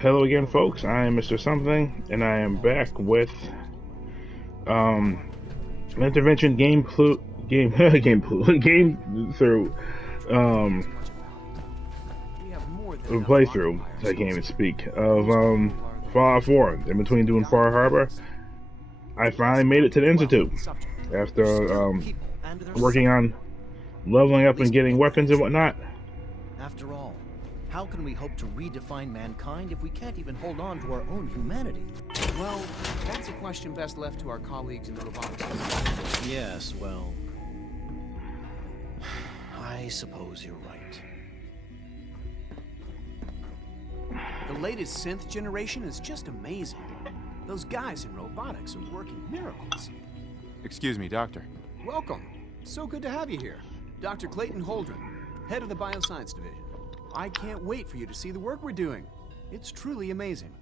Hello again, folks. I am Mr. Something, and I am back with an intervention game through playthrough. I can't even speak of Fallout 4. In between doing Far Harbor, I finally made it to the Institute after working on leveling up and getting weapons and whatnot. After all, how can we hope to redefine mankind if we can't even hold on to our own humanity? Well, that's a question best left to our colleagues in the robotics. Yes, well, I suppose you're right. The latest synth generation is just amazing. Those guys in robotics are working miracles. Excuse me, Doctor. Welcome. So good to have you here. Dr. Clayton Holdren, head of the Bioscience Division. I can't wait for you to see the work we're doing. It's truly amazing.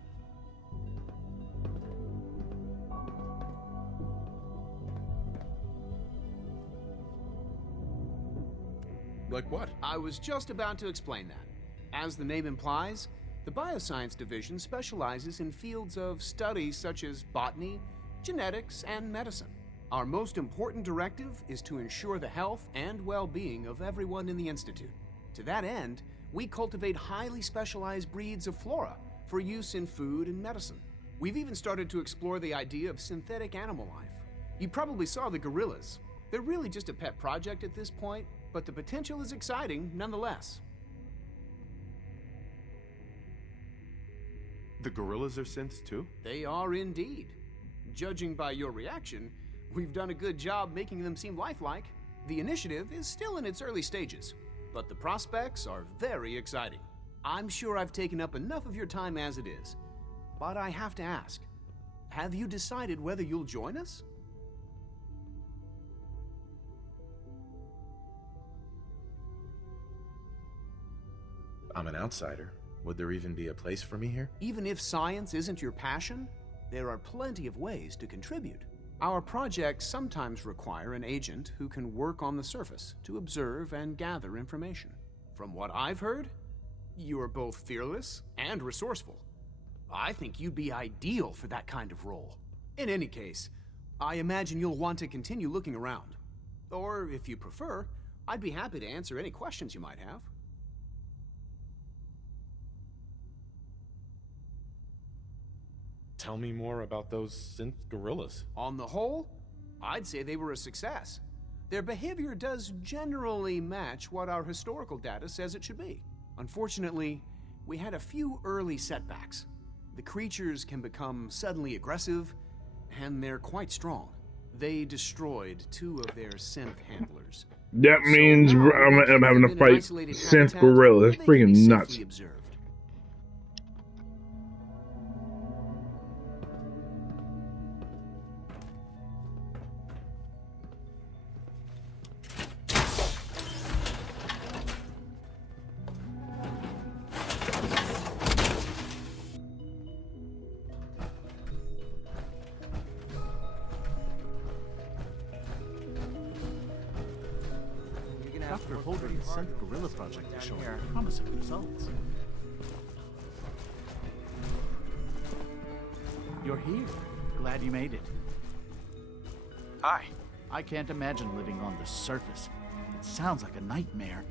Like what? I was just about to explain that. As the name implies, the Bioscience Division specializes in fields of study such as botany, genetics, and medicine. Our most important directive is to ensure the health and well-being of everyone in the Institute. To that end, we cultivate highly specialized breeds of flora for use in food and medicine. We've even started to explore the idea of synthetic animal life. You probably saw the gorillas. They're really just a pet project at this point, but the potential is exciting nonetheless. The gorillas are synths too? They are indeed. Judging by your reaction, we've done a good job making them seem lifelike. The initiative is still in its early stages, but the prospects are very exciting. I'm sure I've taken up enough of your time as it is, but I have to ask, have you decided whether you'll join us? I'm an outsider. Would there even be a place for me here? Even if science isn't your passion, there are plenty of ways to contribute. Our projects sometimes require an agent who can work on the surface to observe and gather information. From what I've heard, you are both fearless and resourceful. I think you'd be ideal for that kind of role. In any case, I imagine you'll want to continue looking around. Or, if you prefer, I'd be happy to answer any questions you might have. Tell me more about those synth gorillas. On the whole, I'd say they were a success. Their behavior does generally match what our historical data says it should be. Unfortunately, we had a few early setbacks. The creatures can become suddenly aggressive, and they're quite strong. They destroyed 2 of their synth handlers. That means I'm having to fight synth gorillas. That's freaking nuts. Observed. Dr. Holdren's synth gorilla project is showing promising results. You're here. Glad you made it. Hi. I can't imagine living on the surface. It sounds like a nightmare.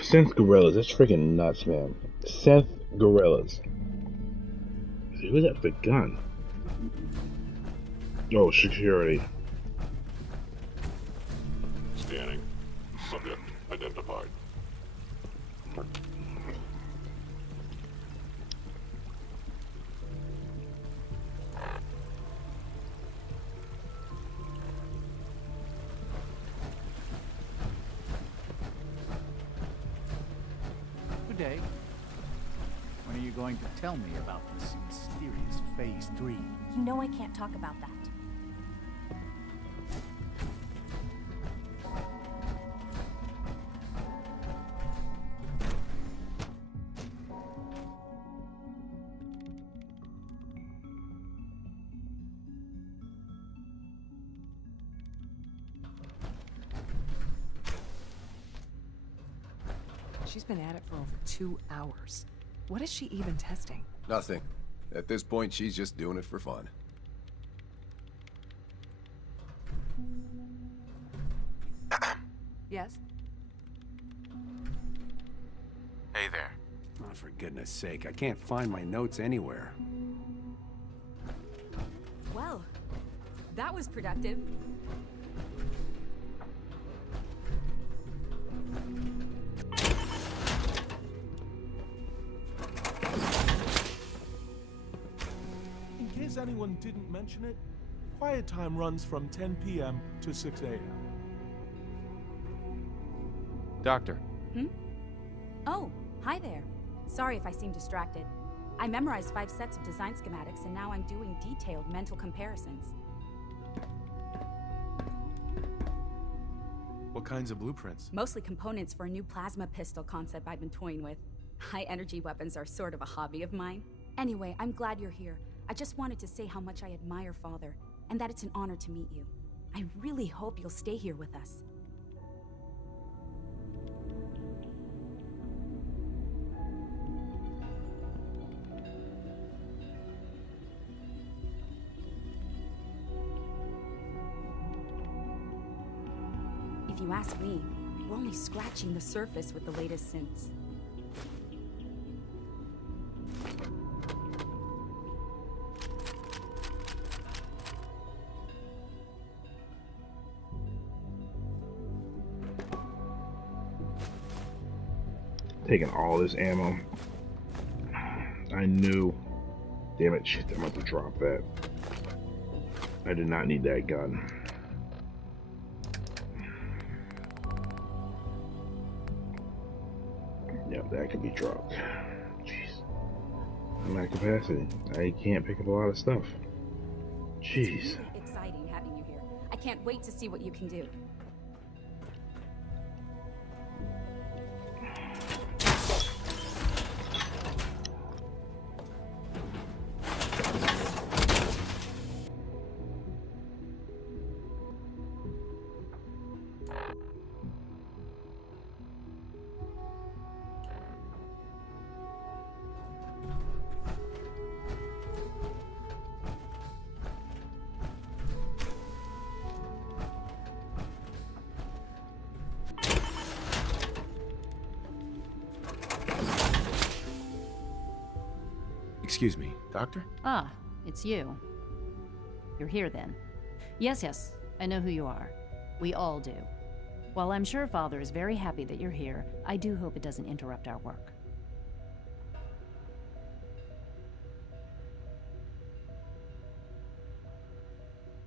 Synth gorillas, that's freaking nuts, man. Synth gorillas. Who's that big gun? Oh, security. Scanning. Subject identified. Good day. going to tell me about this mysterious Phase 3? You know I can't talk about that. She's been at it for over 2 hours. What is she even testing? Nothing. At this point, she's just doing it for fun. Yes? Hey there. Oh, for goodness sake, I can't find my notes anywhere. Well, that was productive. In case anyone didn't mention it, quiet time runs from 10 p.m. to 6 a.m. Doctor. Oh, hi there. Sorry if I seem distracted. I memorized 5 sets of design schematics, and now I'm doing detailed mental comparisons. What kinds of blueprints? Mostly components for a new plasma pistol concept I've been toying with. High-energy weapons are sort of a hobby of mine. Anyway, I'm glad you're here. I just wanted to say how much I admire Father, and that it's an honor to meet you. I really hope you'll stay here with us. If you ask me, we're only scratching the surface with the latest synths. Taking all this ammo. I knew. Damn it, shit, I'm about to drop that. I did not need that gun. Yep, that could be dropped. Jeez. I'm at capacity. I can't pick up a lot of stuff. Jeez. It's really exciting having you here. I can't wait to see what you can do. Excuse me, Doctor? Ah, it's you. You're here then. Yes, I know who you are. We all do. While I'm sure Father is very happy that you're here, I do hope it doesn't interrupt our work.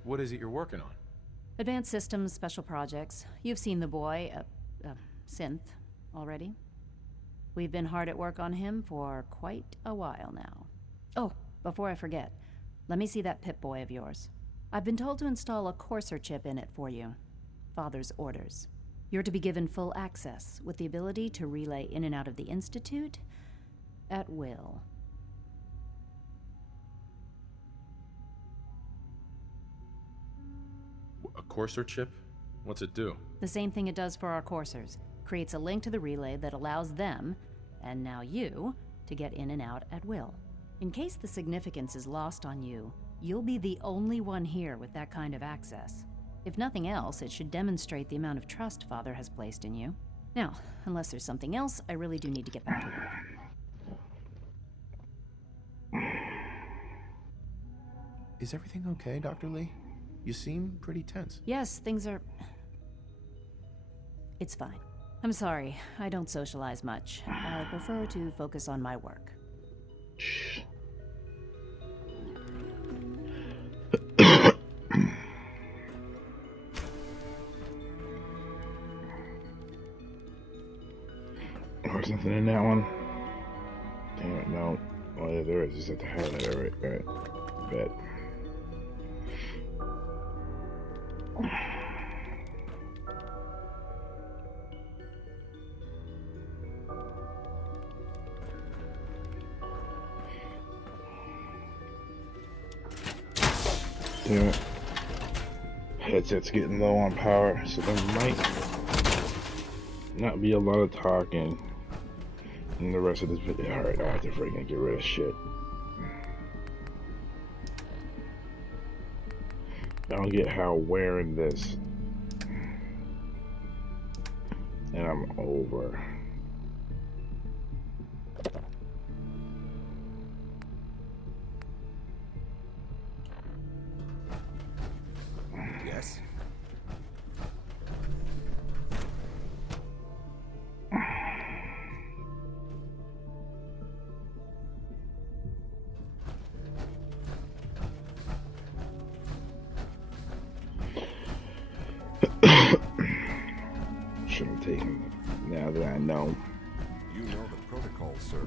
What is it you're working on? Advanced Systems, Special Projects. You've seen the boy, Synth, already. We've been hard at work on him for quite a while now. Oh, before I forget, let me see that Pip-Boy of yours. I've been told to install a courser chip in it for you. Father's orders. You're to be given full access, with the ability to relay in and out of the Institute at will. A courser chip? What's it do? The same thing it does for our coursers. Creates a link to the relay that allows them, and now you, to get in and out at will. In case the significance is lost on you, you'll be the only one here with that kind of access. If nothing else, it should demonstrate the amount of trust Father has placed in you. Now, unless there's something else, I really do need to get back to work. Is everything okay, Dr. Lee? You seem pretty tense. Yes, things are... It's fine. I'm sorry, I don't socialize much. I prefer to focus on my work. There's nothing in that one. Damn it, no. Oh yeah, there is. Just have to have it. All right. Bet. Damn it. Headset's getting low on power, so there might not be a lot of talking in the rest of this video. Alright, I have to freaking get rid of shit. I don't get how wearing this and I'm over. Yes. Should have taken now that I know. You know the protocol, sir.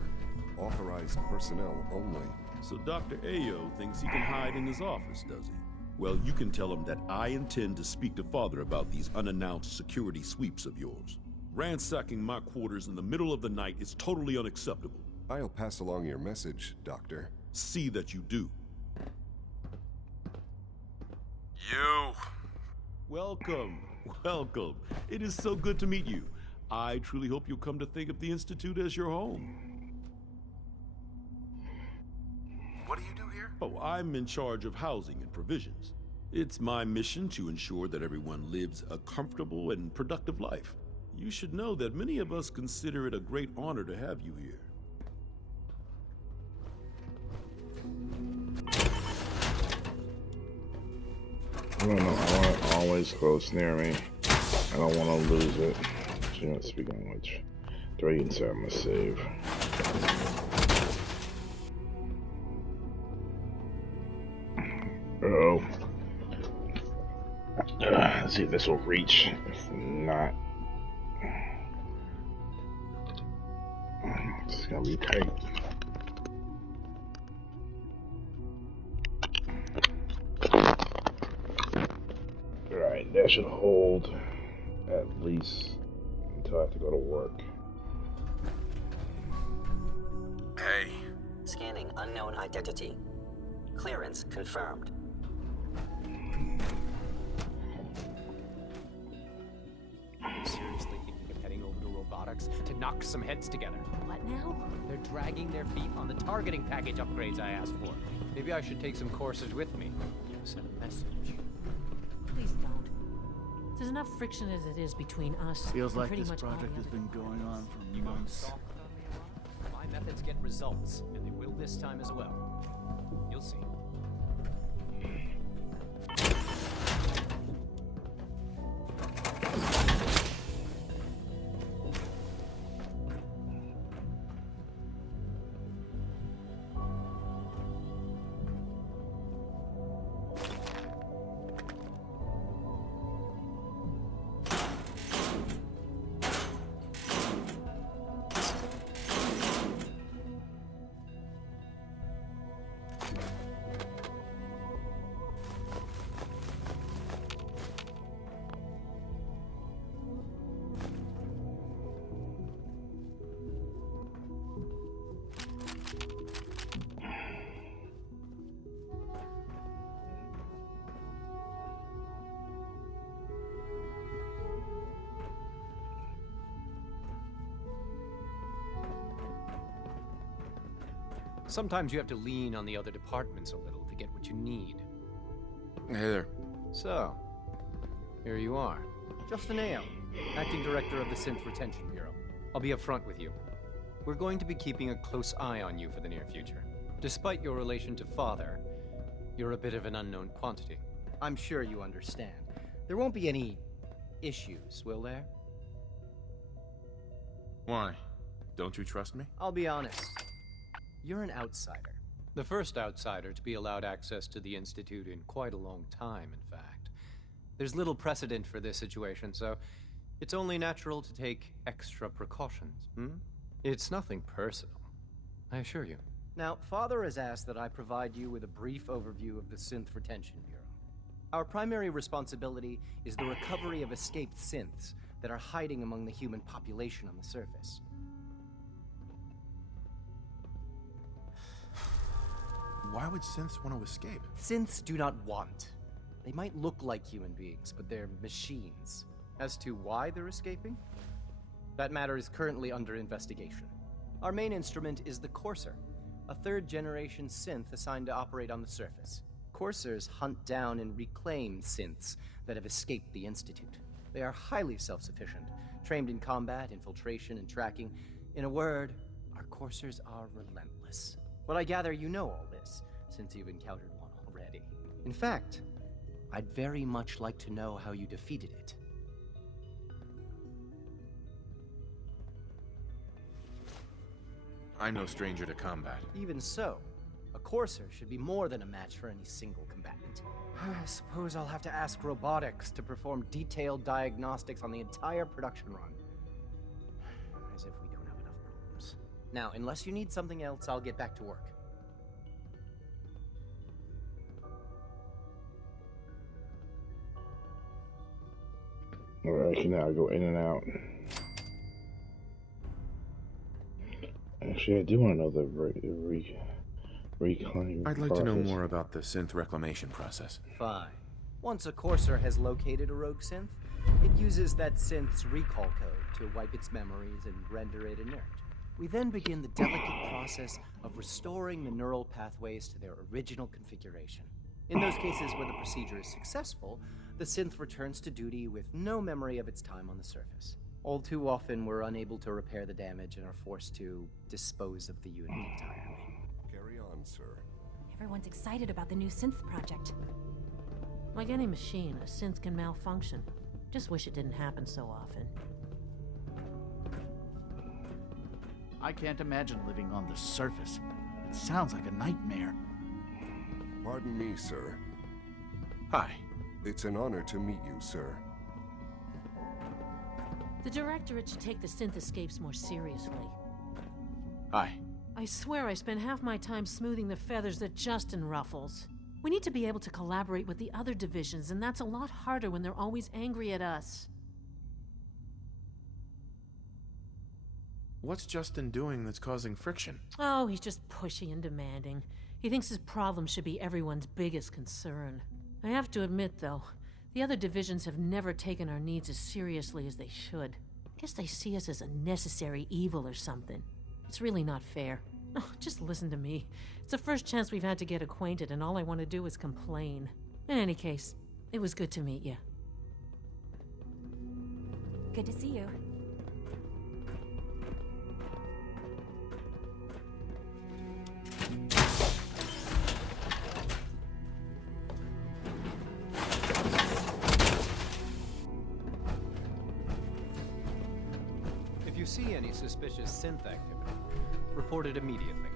Authorized personnel only. So Dr. Ayo thinks he can hide in his office, does he? Well, you can tell him that I intend to speak to Father about these unannounced security sweeps of yours. Ransacking my quarters in the middle of the night is totally unacceptable. I'll pass along your message, Doctor. See that you do. You! Welcome. Welcome. It is so good to meet you. I truly hope you'll come to think of the Institute as your home. What do you do here? Oh, I'm in charge of housing and provisions. It's my mission to ensure that everyone lives a comfortable and productive life. You should know that many of us consider it a great honor to have you here. I don't know, I want it always close near me. I don't want to lose it. So, you know, speaking of which, do I insert my save? Uh-oh. Let's see if this will reach. If not, it's gonna be tight. Alright, that should hold at least until I have to go to work. Hey. Scanning unknown identity. Clearance confirmed. I'm seriously thinking of heading over to robotics to knock some heads together. What now? They're dragging their feet on the targeting package upgrades I asked for. Maybe I should take some courses with me. Send a message. Please don't. There's enough friction as it is between us. Feels and like pretty this much all project the has other been going on for You going to months. soft on me a lot? My methods get results, and they will this time as well. You'll see. Sometimes you have to lean on the other departments a little to get what you need. Hey there. So, here you are. Justin Ayo, Acting Director of the Synth Retention Bureau. I'll be upfront with you. We're going to be keeping a close eye on you for the near future. Despite your relation to Father, you're a bit of an unknown quantity. I'm sure you understand. There won't be any issues, will there? Why? Don't you trust me? I'll be honest. You're an outsider. The first outsider to be allowed access to the Institute in quite a long time, in fact. There's little precedent for this situation, so it's only natural to take extra precautions, It's nothing personal, I assure you. Now, Father has asked that I provide you with a brief overview of the Synth Retention Bureau. Our primary responsibility is the recovery of escaped synths that are hiding among the human population on the surface. Why would synths want to escape? Synths do not want. They might look like human beings, but they're machines. As to why they're escaping? That matter is currently under investigation. Our main instrument is the Courser, a third-generation synth assigned to operate on the surface. Coursers hunt down and reclaim synths that have escaped the Institute. They are highly self-sufficient, trained in combat, infiltration, and tracking. In a word, our Coursers are relentless. But I gather you know all this, since you've encountered one already. In fact, I'd very much like to know how you defeated it. I'm no stranger to combat. Even so, a Courser should be more than a match for any single combatant. I suppose I'll have to ask robotics to perform detailed diagnostics on the entire production run. As if we don't have enough problems. Now, unless you need something else, I'll get back to work. Alright, I can now go in and out. Actually, I do want to know the reclaim I'd like to process. know more about the synth reclamation process. Fine. Once a Courser has located a rogue synth, it uses that synth's recall code to wipe its memories and render it inert. We then begin the delicate process of restoring the neural pathways to their original configuration. In those cases where the procedure is successful, the synth returns to duty with no memory of its time on the surface. All too often, we're unable to repair the damage and are forced to dispose of the unit entirely. Carry on, sir. Everyone's excited about the new synth project. Like any machine, a synth can malfunction. Just wish it didn't happen so often. I can't imagine living on the surface. It sounds like a nightmare. Pardon me, sir. Hi. It's an honor to meet you, sir. The Directorate should take the synth escapes more seriously. Hi. I swear I spend half my time smoothing the feathers that Justin ruffles. We need to be able to collaborate with the other divisions, and that's a lot harder when they're always angry at us. What's Justin doing that's causing friction? Oh, he's just pushy and demanding. He thinks his problem should be everyone's biggest concern. I have to admit, though, the other divisions have never taken our needs as seriously as they should. I guess they see us as a necessary evil or something. It's really not fair. Oh, just listen to me. It's the first chance we've had to get acquainted, and all I want to do is complain. In any case, it was good to meet you. Good to see you. If you see any suspicious synth activity, report it immediately.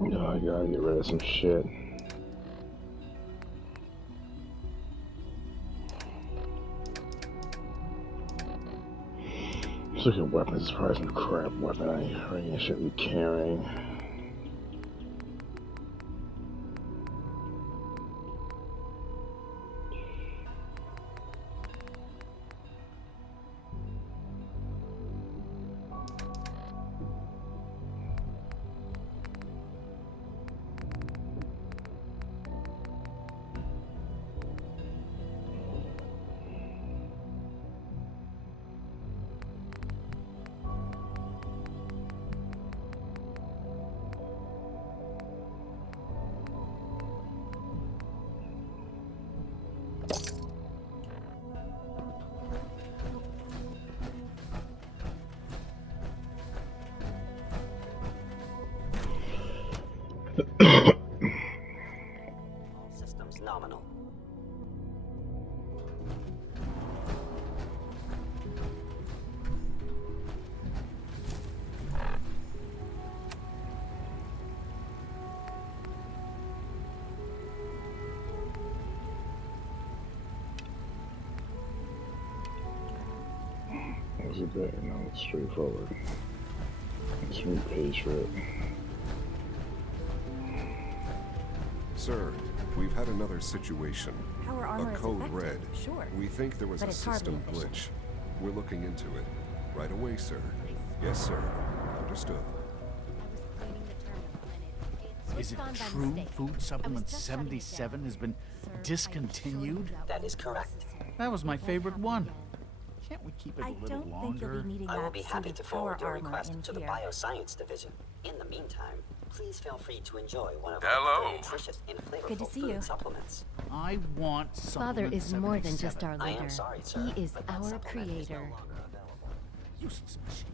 Oh, I gotta get rid of some shit. Let's look at weapons. It's probably some crap weapon I shouldn't be carrying. phenomenal. That's a bit, you know, it's straightforward. Smooth page for it. Sir, we've had another situation. Power armor A is code effective, red. sure. We think there was But a it's hardly system efficient. glitch. We're looking into it. Right away, sir. Yes, sir. Understood. Is it true food supplement 77 has been discontinued? That is correct. That was my favorite one. Can't we keep it a little longer? I will be happy to forward your armor request in to the here. Bioscience Division. In the meantime, please feel free to enjoy one of Hello. our very nutritious and flavorful Good to see food you. supplements. I want Father supplement is more than just 77. our I leader. am sorry, sir, He is but that our supplement is no creator. longer available. Useless machine.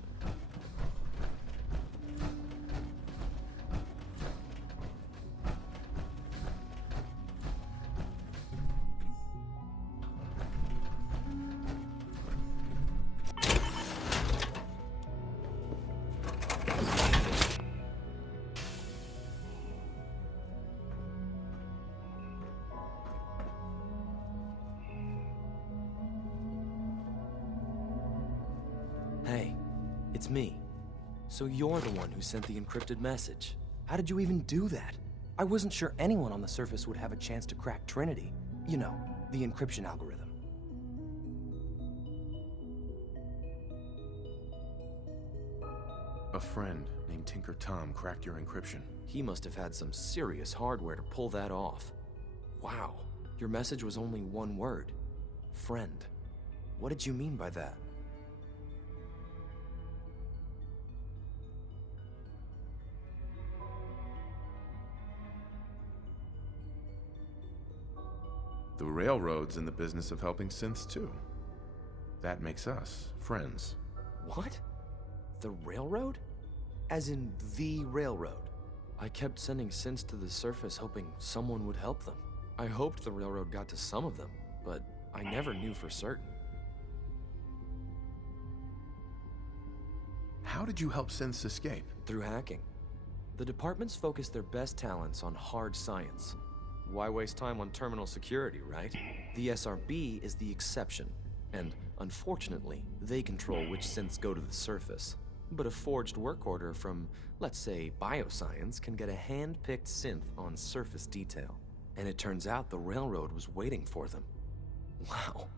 Hey, it's me. So you're the one who sent the encrypted message. How did you even do that? I wasn't sure anyone on the surface would have a chance to crack Trinity. You know, the encryption algorithm. A friend named Tinker Tom cracked your encryption. He must have had some serious hardware to pull that off. Wow, your message was only one word. Friend. What did you mean by that? The Railroad's in the business of helping synths too. That makes us friends. What? The Railroad? As in the Railroad? I kept sending synths to the surface hoping someone would help them. I hoped the Railroad got to some of them, but I never knew for certain. How did you help synths escape? Through hacking. The departments focus their best talents on hard science. Why waste time on terminal security, right? The SRB is the exception, and unfortunately, they control which synths go to the surface. But a forged work order from, let's say, Bioscience can get a hand-picked synth on surface detail. And it turns out the Railroad was waiting for them. Wow.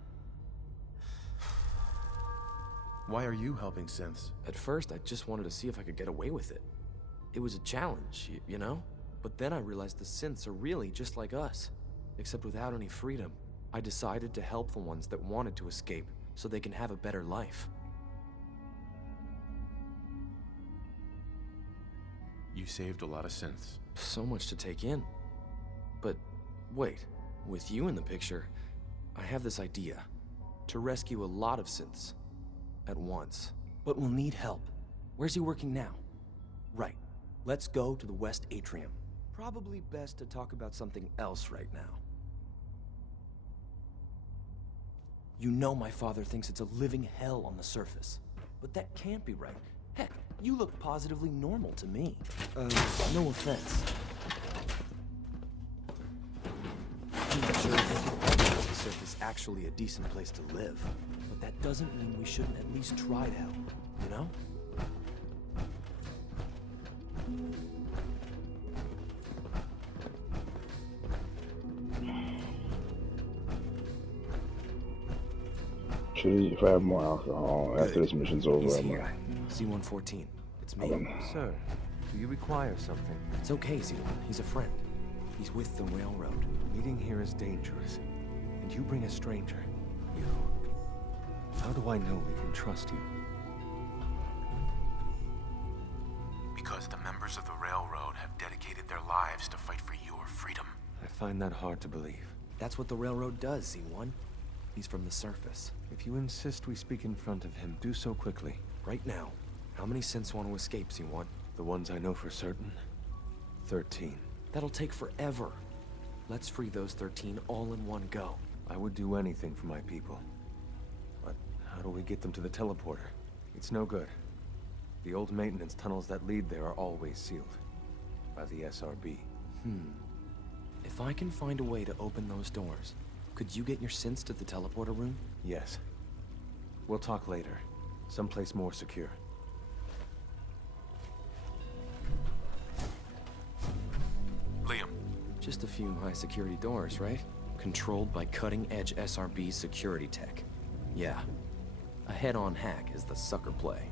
Why are you helping synths? At first, I just wanted to see if I could get away with it. It was a challenge, you know? But then I realized the synths are really just like us, except without any freedom. I decided to help the ones that wanted to escape so they can have a better life. You saved a lot of synths. So much to take in. But wait, with you in the picture, I have this idea. To rescue a lot of synths at once. But we'll need help. Where's he working now? Right. Let's go to the West Atrium. Probably best to talk about something else right now. You know my father thinks it's a living hell on the surface. But that can't be right. Heck, you look positively normal to me. No offense. I'm not sure if the surface actually a decent place to live. But that doesn't mean we shouldn't at least try to help, you know? Actually, if I have more alcohol after this mission's over, He's I'm here. C-114. It's me. Sir, do you require something? It's okay, Z1. He's a friend. He's with the Railroad. Meeting here is dangerous. And you bring a stranger. You... How do I know we can trust you? Because the members of the Railroad have dedicated their lives to fight for your freedom. I find that hard to believe. That's what the Railroad does, Z1. He's from the surface. If you insist we speak in front of him, do so quickly. Right now. How many synths want to escape, Z1? The ones I know for certain? 13. That'll take forever. Let's free those 13 all in one go. I would do anything for my people. But how do we get them to the teleporter? It's no good. The old maintenance tunnels that lead there are always sealed. By the SRB. If I can find a way to open those doors, could you get your synths to the teleporter room? Yes. We'll talk later. Someplace more secure. Liam. Just a few high-security doors, right? Controlled by cutting-edge SRB security tech. Yeah. A head-on hack is the sucker play.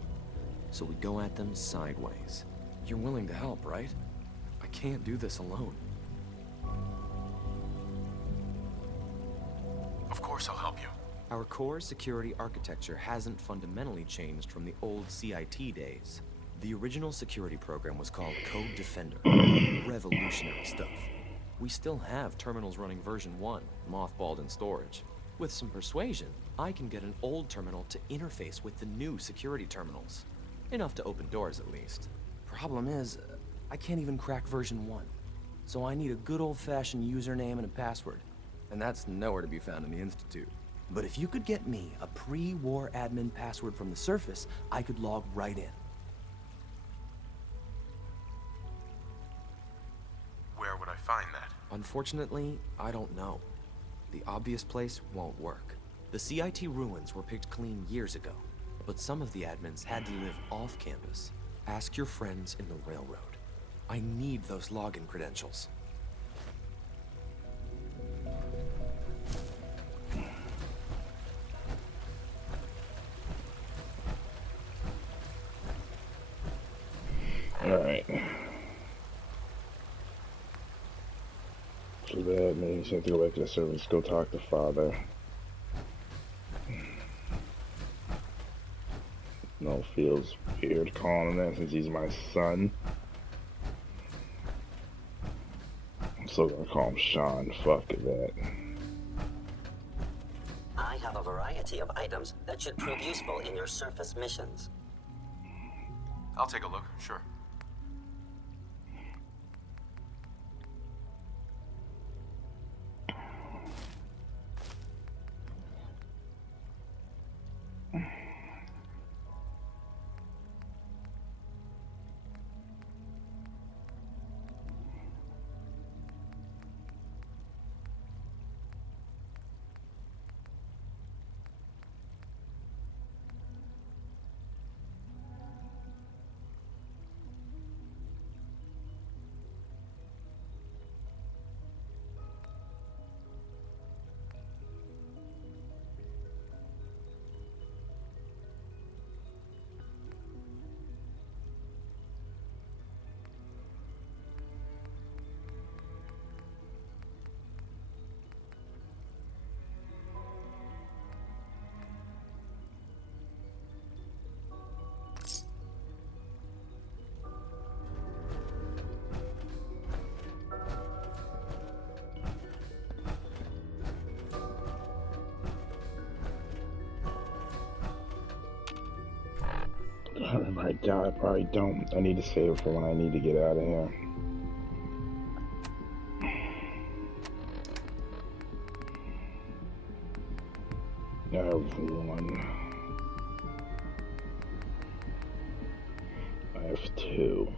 So we go at them sideways. You're willing to help, right? I can't do this alone. Of course I'll help you. Our core security architecture hasn't fundamentally changed from the old CIT days. The original security program was called Code Defender. Revolutionary stuff. We still have terminals running version 1, mothballed in storage. With some persuasion, I can get an old terminal to interface with the new security terminals. Enough to open doors, at least. Problem is, I can't even crack version 1. So I need a good old-fashioned username and a password. And that's nowhere to be found in the Institute. But if you could get me a pre-war admin password from the surface, I could log right in. Where would I find that? Unfortunately, I don't know. The obvious place won't work. The CIT ruins were picked clean years ago, but some of the admins had to live off campus. Ask your friends in the railroad. I need those login credentials. Alright. So that means you have to go back to the servers, go talk to father. No, feels weird calling him that since he's my son. I'm still gonna call him Sean, fuck that. I have a variety of items that should prove useful in your surface missions. I'll take a look, sure. I doubt I probably don't. I need to save it for when I need to get out of here. I have 1. I have 2.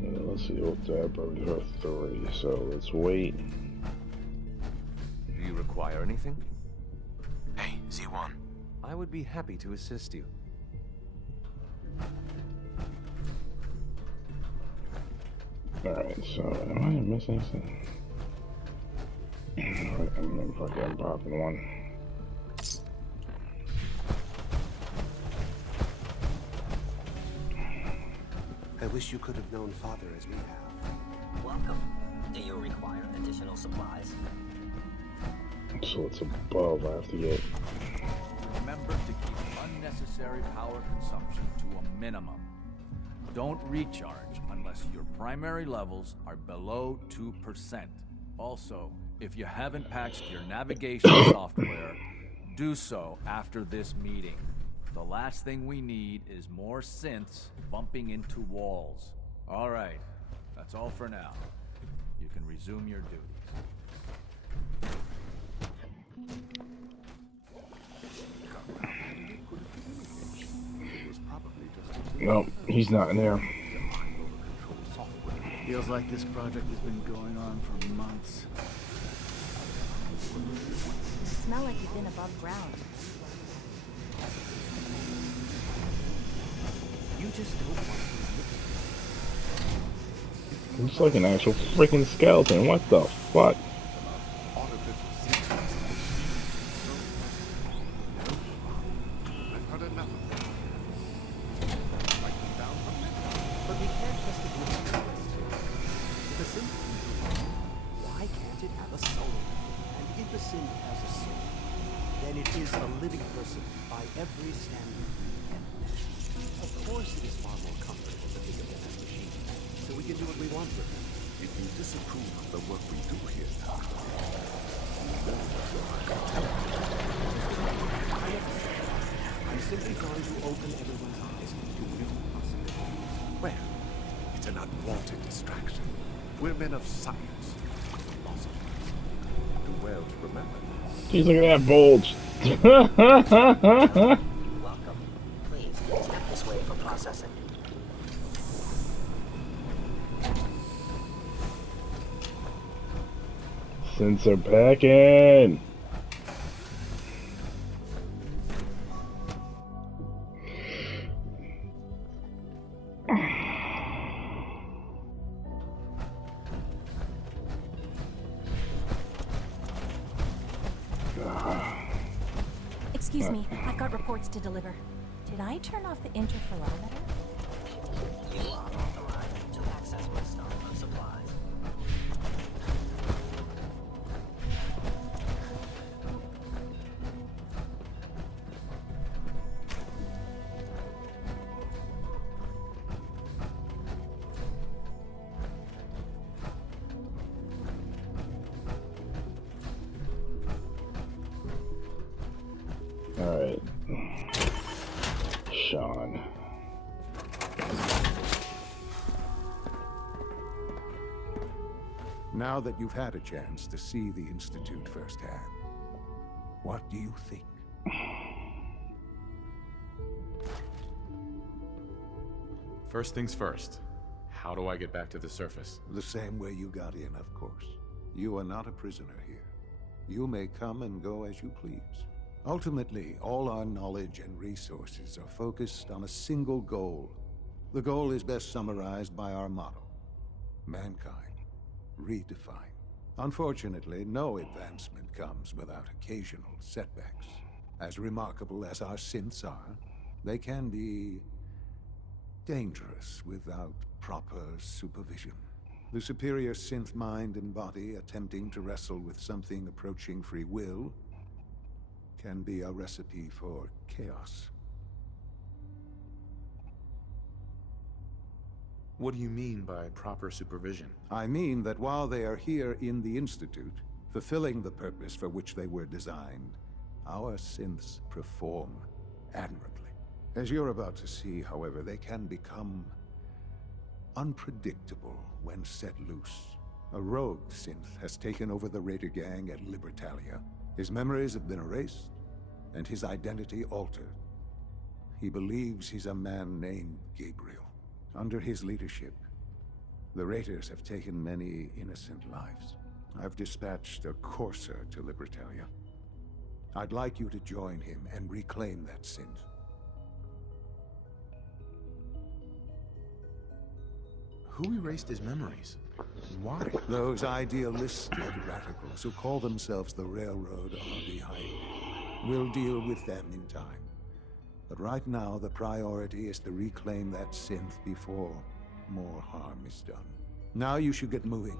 Let's see what that probably have 3. So let's wait. Do you require anything? Hey, Z1. I would be happy to assist you. Alright, so am I missing something? Alright, I'm gonna fucking pop in 1. I wish you could have known Father as we have. Welcome. Do you require additional supplies? So it's above, I have to get. Remember to keep unnecessary power consumption to a minimum. Don't recharge unless your primary levels are below 2%. Also, if you haven't patched your navigation software, do so after this meeting. The last thing we need is more synths bumping into walls. All right, that's all for now. You can resume your duties. No, he's not in there. Feels like this project has been going on for months. You smell like you've been above ground. You just don't want to. Looks like an actual freaking skeleton. What the fuck? Jeez, look at that bulge. Welcome. Please, step this way for processing. Sensor packing. Excuse me, I've got reports to deliver. Did I turn off the interferometer? You are authorized to access my stock of supplies. Alright. Sean. Now that you've had a chance to see the Institute firsthand, what do you think? First things first. How do I get back to the surface? The same way you got in, of course. You are not a prisoner here. You may come and go as you please. Ultimately, all our knowledge and resources are focused on a single goal. The goal is best summarized by our motto: mankind, redefine. Unfortunately, no advancement comes without occasional setbacks. As remarkable as our synths are, they can be dangerous without proper supervision. The superior synth mind and body attempting to wrestle with something approaching free will can be a recipe for chaos. What do you mean by proper supervision? I mean that while they are here in the Institute, fulfilling the purpose for which they were designed, our synths perform admirably. As you're about to see, however, they can become unpredictable when set loose. A rogue synth has taken over the Raider gang at Libertalia. His memories have been erased, and his identity altered. He believes he's a man named Gabriel. Under his leadership, the Raiders have taken many innocent lives. I've dispatched a courser to Libertalia. I'd like you to join him and reclaim that synth. Who erased his memories? Why? Those idealistic radicals who call themselves the Railroad are behind it. We'll deal with them in time. But right now, the priority is to reclaim that synth before more harm is done. Now you should get moving.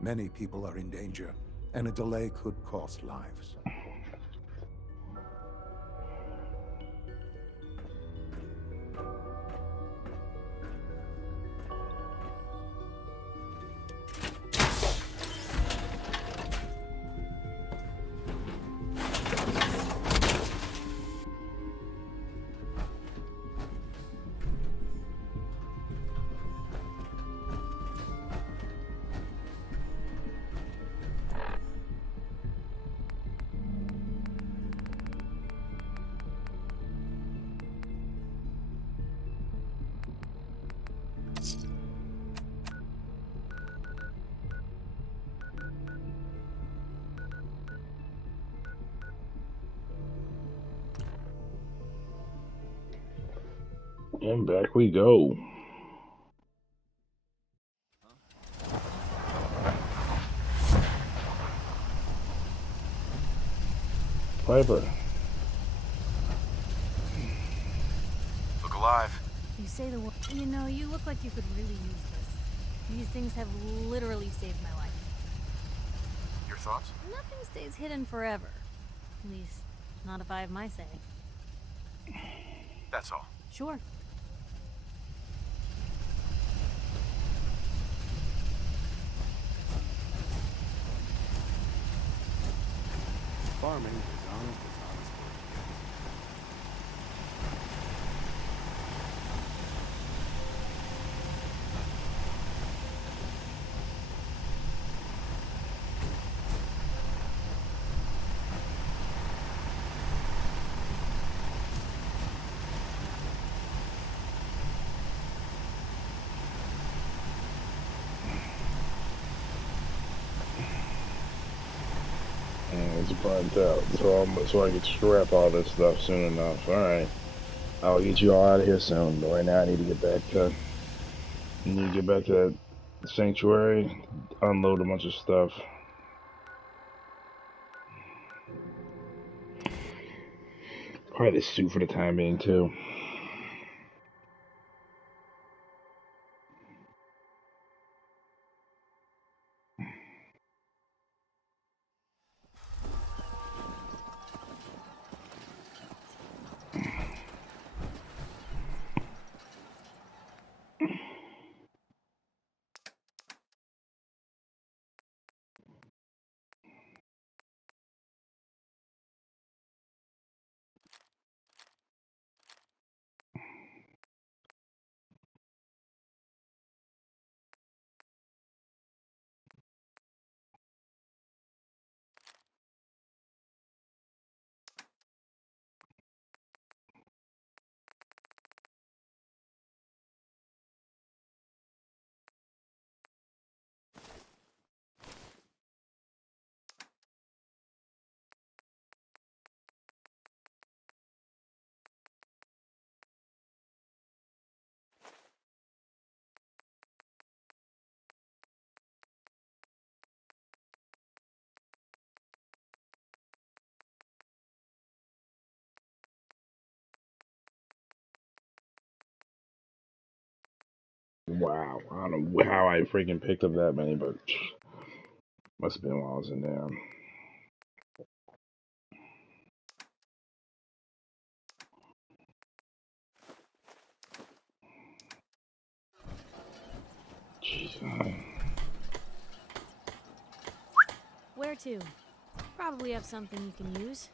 Many people are in danger, and a delay could cost lives. And back we go. Piper. Look alive. You say the word. You know, you look like you could really use this. These things have literally saved my life. Your thoughts? Nothing stays hidden forever. At least, not if I have my say. That's all. Sure. Farming is honest as honest work. It's burnt out, so I can scrap all this stuff soon enough. All right, I'll get you all out of here soon. But right now, I need to get back to that sanctuary, unload a bunch of stuff. Probably this suit for the time being too. Wow, I don't know how I freaking picked up that many, but must have been while I was in there. Jeez. Where to? Probably have something you can use.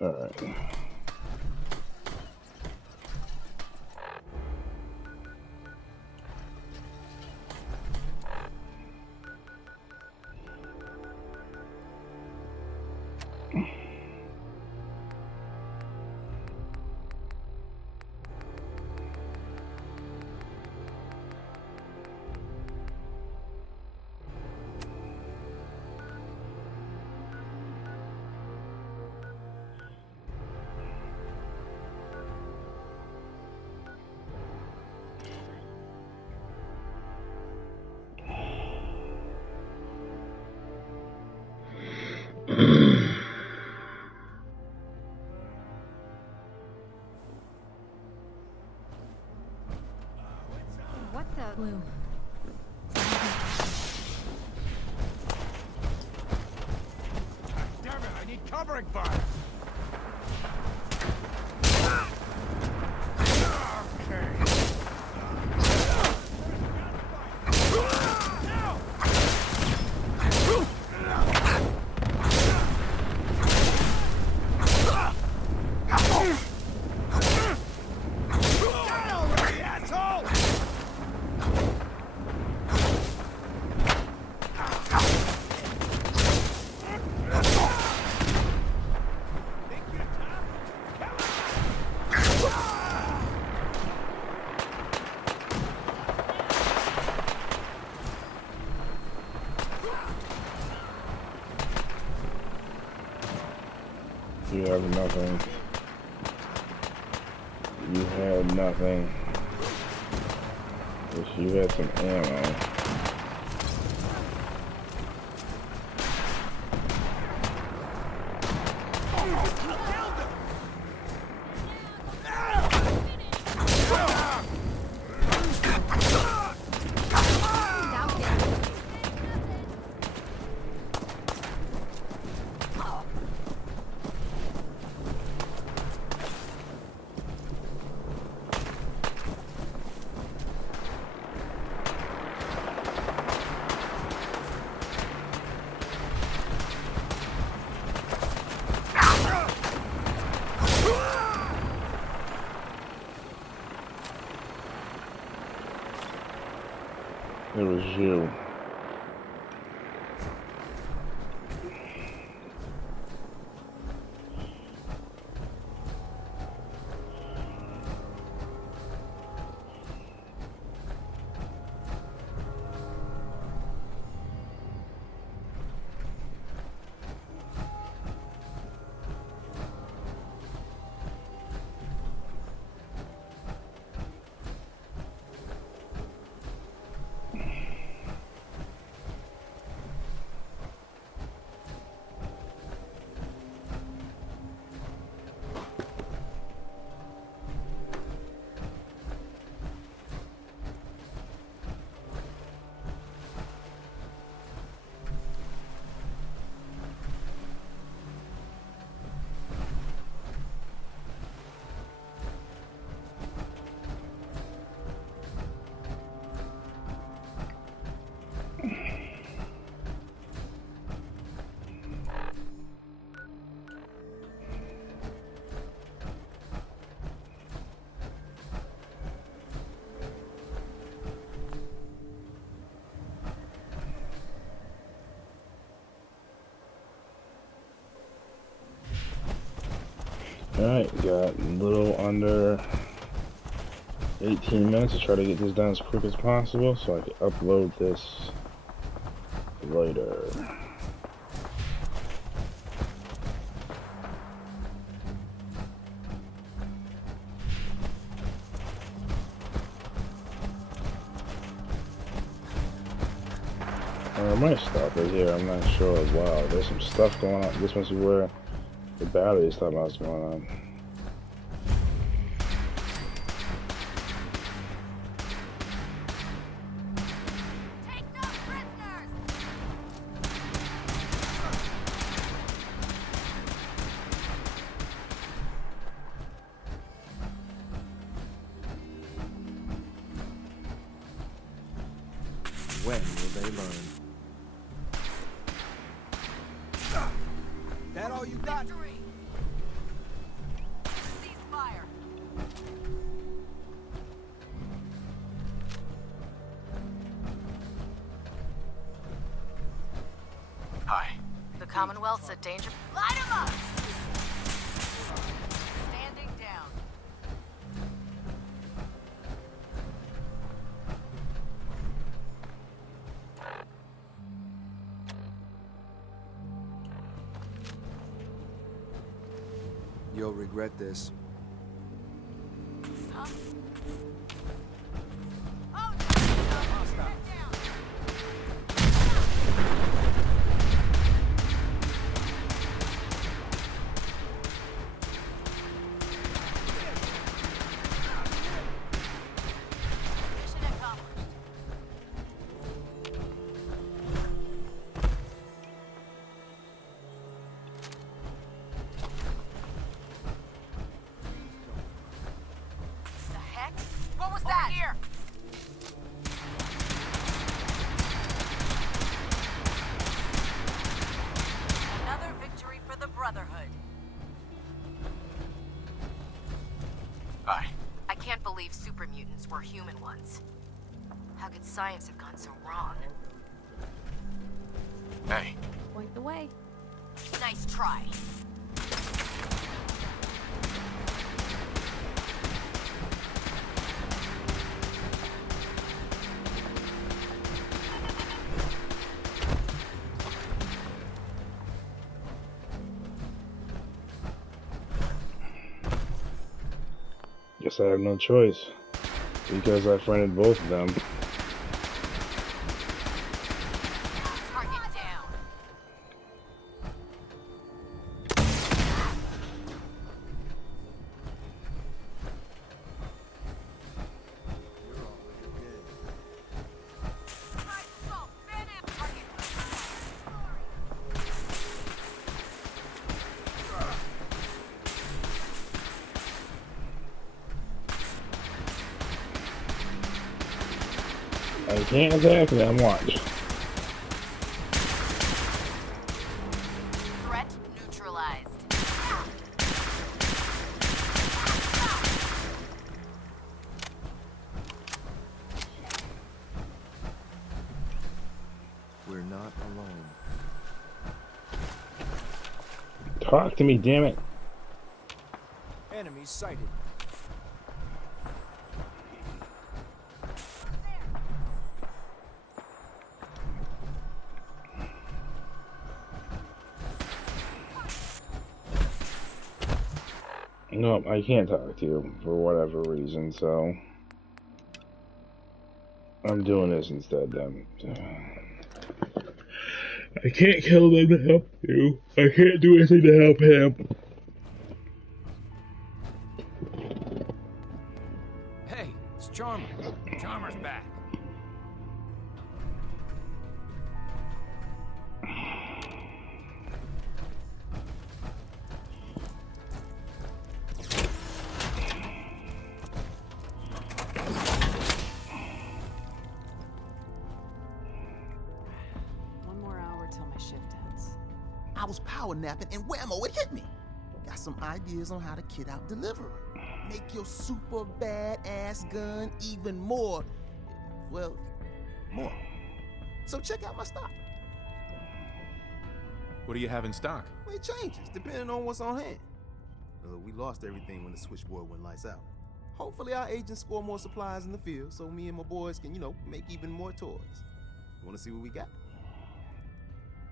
All right. What the? Blue. Damn it, I need covering fire! have nothing. You had nothing. Wish you had some ammo. It was you. Alright, got a little under 18 minutes to try to get this done as quick as possible so I can upload this later. I might stop right here, I'm not sure. Wow, there's some stuff going on. This must be where the battery stuff was going on. When will they learn? That all you got? Ceasefire. Hi. The Commonwealth's a danger. Light 'em up! Standing down. You'll regret this. Huh? What was that? Here. Another victory for the Brotherhood. Hi. I can't believe super mutants were human ones. How could science have gone so wrong? Hey. Point the way. Nice try. Guess I have no choice, because I friended both of them. I can't attack them, watch. Threat neutralized. We're not alone. Talk to me, damn it. Enemies sighted. No, I can't talk to you for whatever reason, so I'm doing this instead then. I can't kill them to help you. I can't do anything to help him. Hey, it's Charmer. Charmer's back. I was power napping and whammo, it hit me. Got some ideas on how to kit out Deliverer. Make your super badass gun even more, well, more. So check out my stock. What do you have in stock? Well, it changes depending on what's on hand. We lost everything when the switchboard went lights out. Hopefully our agents score more supplies in the field so me and my boys can, make even more toys. You wanna see what we got?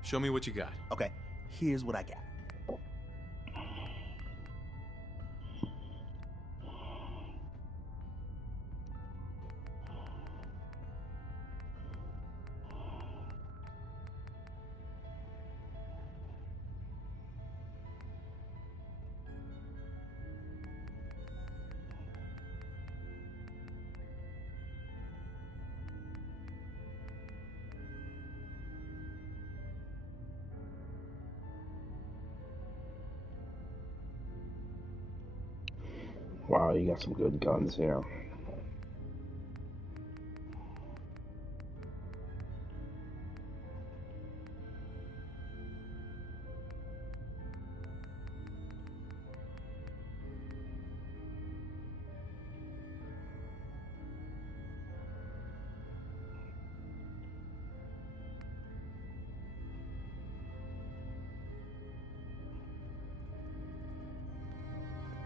Show me what you got. Okay, here's what I got. Wow, you got some good guns here.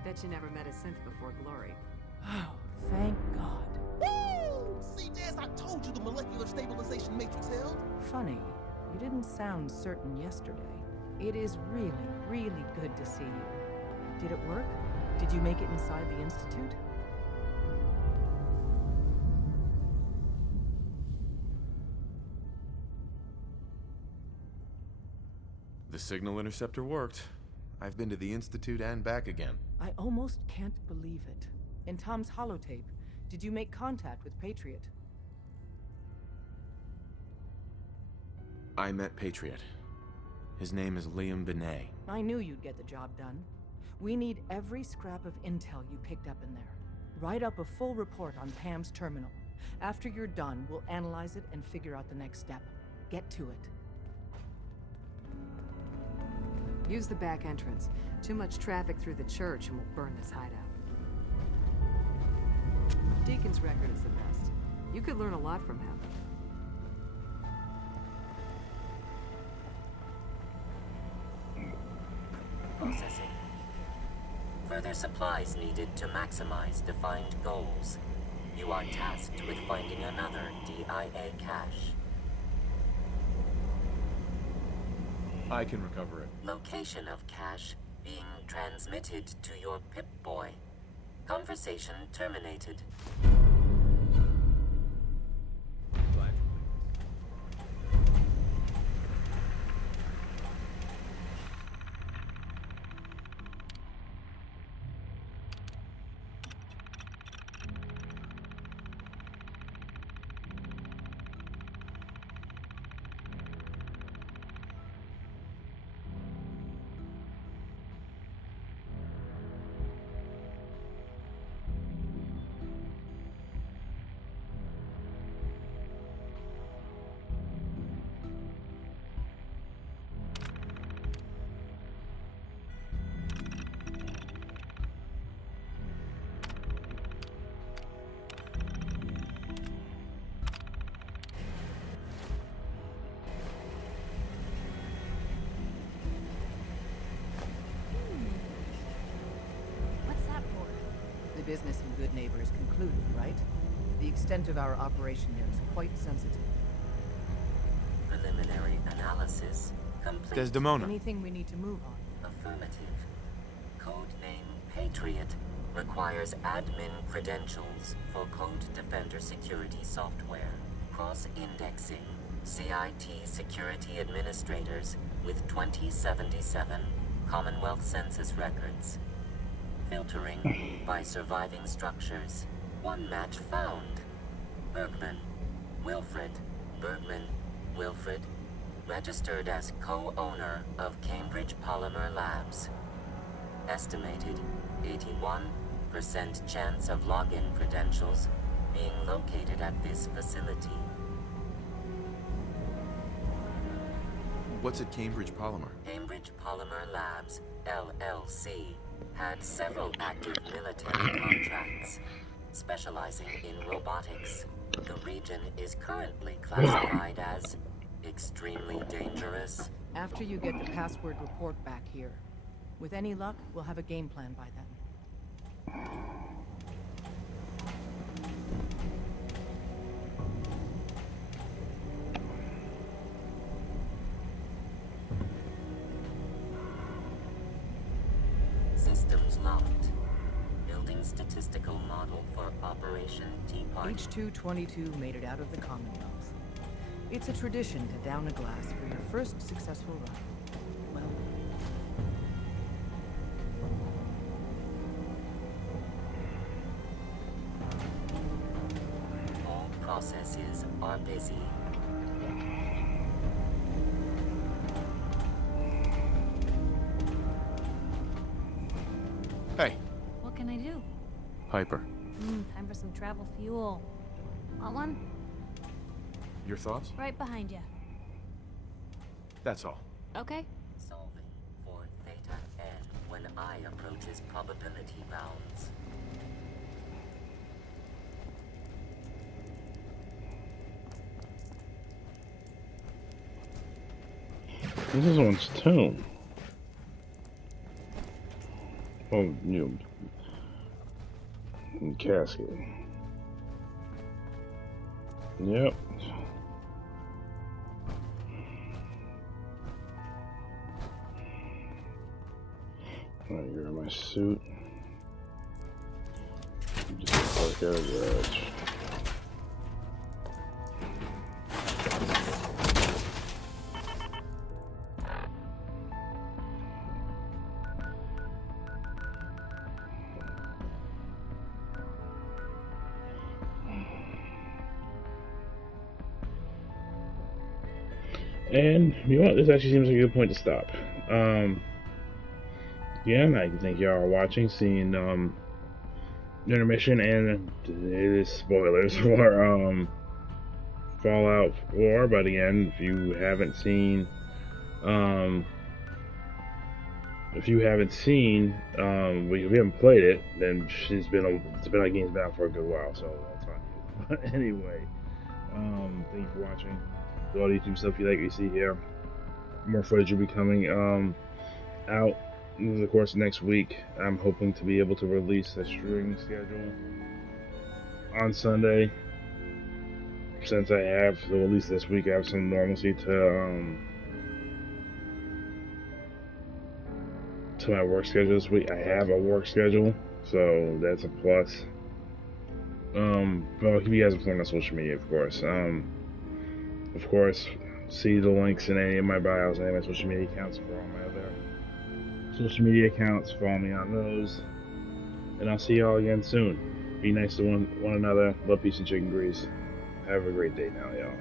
Bet you never met a synth before Glory. Oh, thank God. Woo! See, Jazz, I told you the molecular stabilization matrix held. Funny, you didn't sound certain yesterday. It is really, really good to see you. Did it work? Did you make it inside the Institute? The signal interceptor worked. I've been to the Institute and back again. I almost can't believe it. In Tom's holotape, did you make contact with Patriot? I met Patriot. His name is Liam Benet. I knew you'd get the job done. We need every scrap of intel you picked up in there. Write up a full report on Pam's terminal. After you're done, we'll analyze it and figure out the next step. Get to it. Use the back entrance. Too much traffic through the church and we'll burn this hideout. Deacon's record is the best. You could learn a lot from him. Processing. Further supplies needed to maximize defined goals. You are tasked with finding another DIA cache. I can recover it. Location of cache being transmitted to your Pip-Boy. Conversation Conversation terminated. Business and good neighbors concluded, right? The extent of our operation here is quite sensitive. Preliminary analysis complete. Desdemona. Anything we need to move on? Affirmative. Codename Patriot requires admin credentials for Code Defender security software. Cross-indexing CIT security administrators with 2077 Commonwealth Census records. Filtering by surviving structures. One match found. Bergman. Wilfred. Bergman. Wilfred. Registered as co-owner of Cambridge Polymer Labs. Estimated 81% chance of login credentials being located at this facility. What's at Cambridge Polymer? Cambridge Polymer Labs, LLC, had several active military contracts, specializing in robotics. The region is currently classified as extremely dangerous. After you get the password report back here, with any luck, we'll have a game plan by then. Systems locked. Building statistical model for Operation Tea Party. H-222 made it out of the Commonwealth. It's a tradition to down a glass for your first successful run. Well, all processes are busy. Hey. What can I do? Piper. Time for some travel fuel. Want one? Your thoughts? Right behind you. That's all. Okay. Solving for theta n when I approaches probability bounds. This is one's tomb. Oh, you casket. Yep. Alright, grab my suit. Just park out of the garage. And you know what? This actually seems like a good point to stop. Again, I thank y'all for watching, seeing Intermission, and it is spoilers for Fallout 4. But again, if you haven't seen, if you haven't played it, then it's been like game's been out for a good while, so that's fine. But anyway, thank you for watching. Do all the YouTube stuff you like, you see here. More footage will be coming out over the course of next week. I'm hoping to be able to release a streaming schedule on Sunday. Since I have, so at least this week, I have some normalcy to my work schedule this week. I have a work schedule, so that's a plus. But I'll keep you guys informed on social media, of course. Of course, see the links in any of my bios, any of my social media accounts for all my other social media accounts. Follow me on those. And I'll see y'all again soon. Be nice to one another. Love, peace, and chicken grease. Have a great day now, y'all.